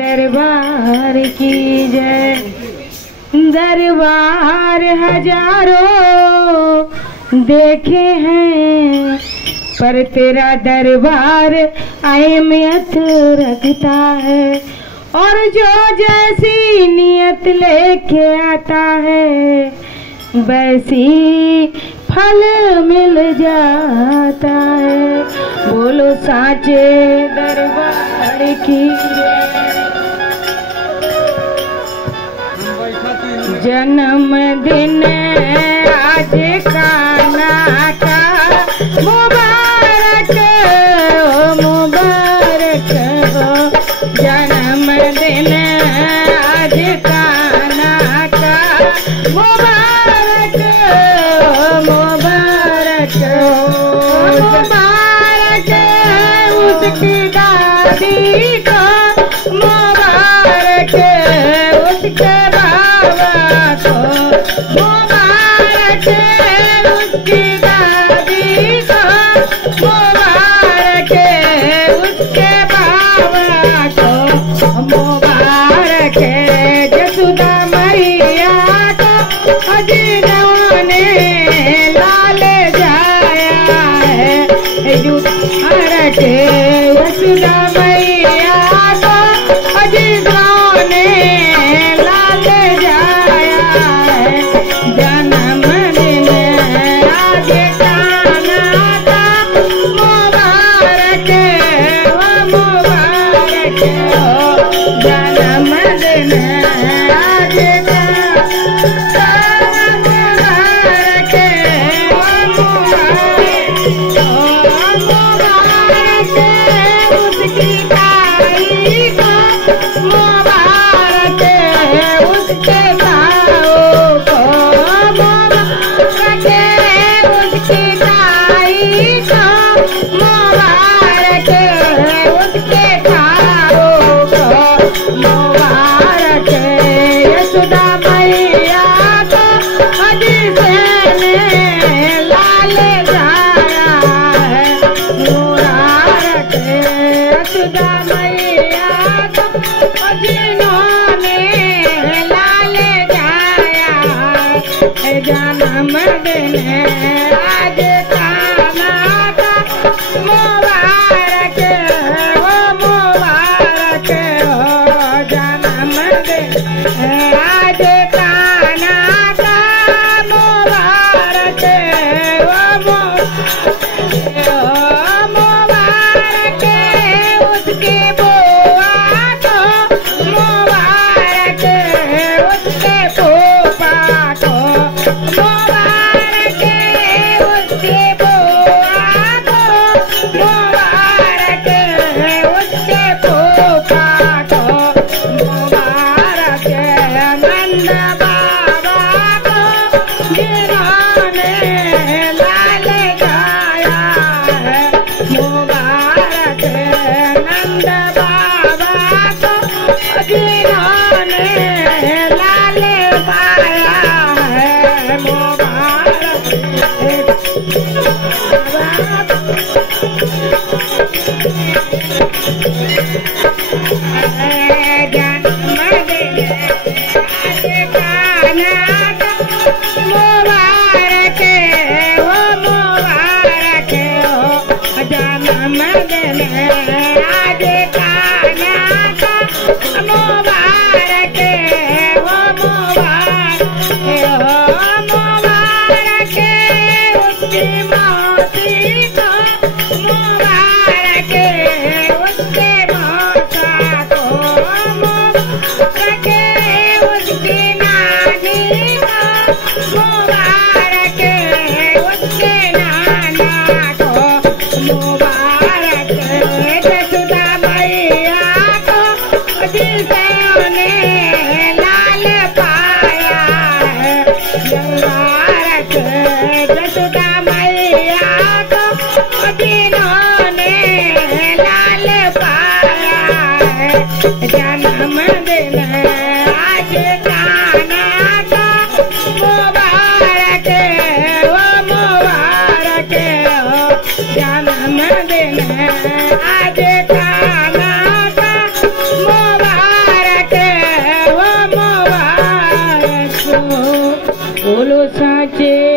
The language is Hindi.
दरबार की जय। दरबार हजारों देखे हैं पर तेरा दरबार अहमियत रखता है, और जो जैसी नियत लेके आता है वैसी फल मिल जाता है। बोलो साचे दरबार की जन्मदिन आज कान्हा का मुबारक हो, मुबारक हो। जन्मदिन आज कान्हा का मुबारक हो, मुबारक हो। मुबारक उसकी दादी को, मुबारक उसके मुबारक उसकी दादी को, मुबारक उसके बाबा को, मुबारक जसुदा मैया को जिन्होंने लाल जाया है। मुबारक जसुदा मैया को जिन्होंने लाल जाया है। जन्मदिन आज कान्हा का मुबारक हो, मुबारक हो। जन्मदिन आज कान्हा मुबारक हो, मुबारक हो। मुबारक उसकी ताई को, मुबारक उसके भाव को, मुबारक उसकी ताई को, मुबारक उसके भाव को। मुबारक यशोदा मैया को जिसने लाल जाया है। मुबारक यशोदा मैया को जिन्होंने लाल जाया है। जन्मदिन आज कान्हा का मुबारक हो, मुबारक हो। जन्मदिन आज कान्हा का मुबारक हो, मुबारक हो। मुबारक उसकी बुआ को, मुबारक उसके फूफा को, मुबारक उसकी बुआ को, मुबारक उसके फूफा को। मुबारक नंद बाबा को जिन्होंने लाल जाया है। मुबारक नंद बाबा को जिन्होंने लाल पाया है। मुबारक जन्मदिन आज कान्हा का मुबारक हो, मुबारक हो। जन्मदिन आज कान्हा का मुबारक हो, मुबारक हो। मुबारक उसकी मौसी को, मुबारक उसके मौसा को, मुबारक उसकी नानी को, मुबारक उसके नाना को। मुबारक जसुदा मैया को जिसने लाल पाया है। मुबारक जसुदा मैया को जिन्होंने लाल पाया है। जन्मदिन आज कान्हा का मुबारक हो, मुबारक हो। जन्मदिन आज कान्हा का मुबारक बोलो साचे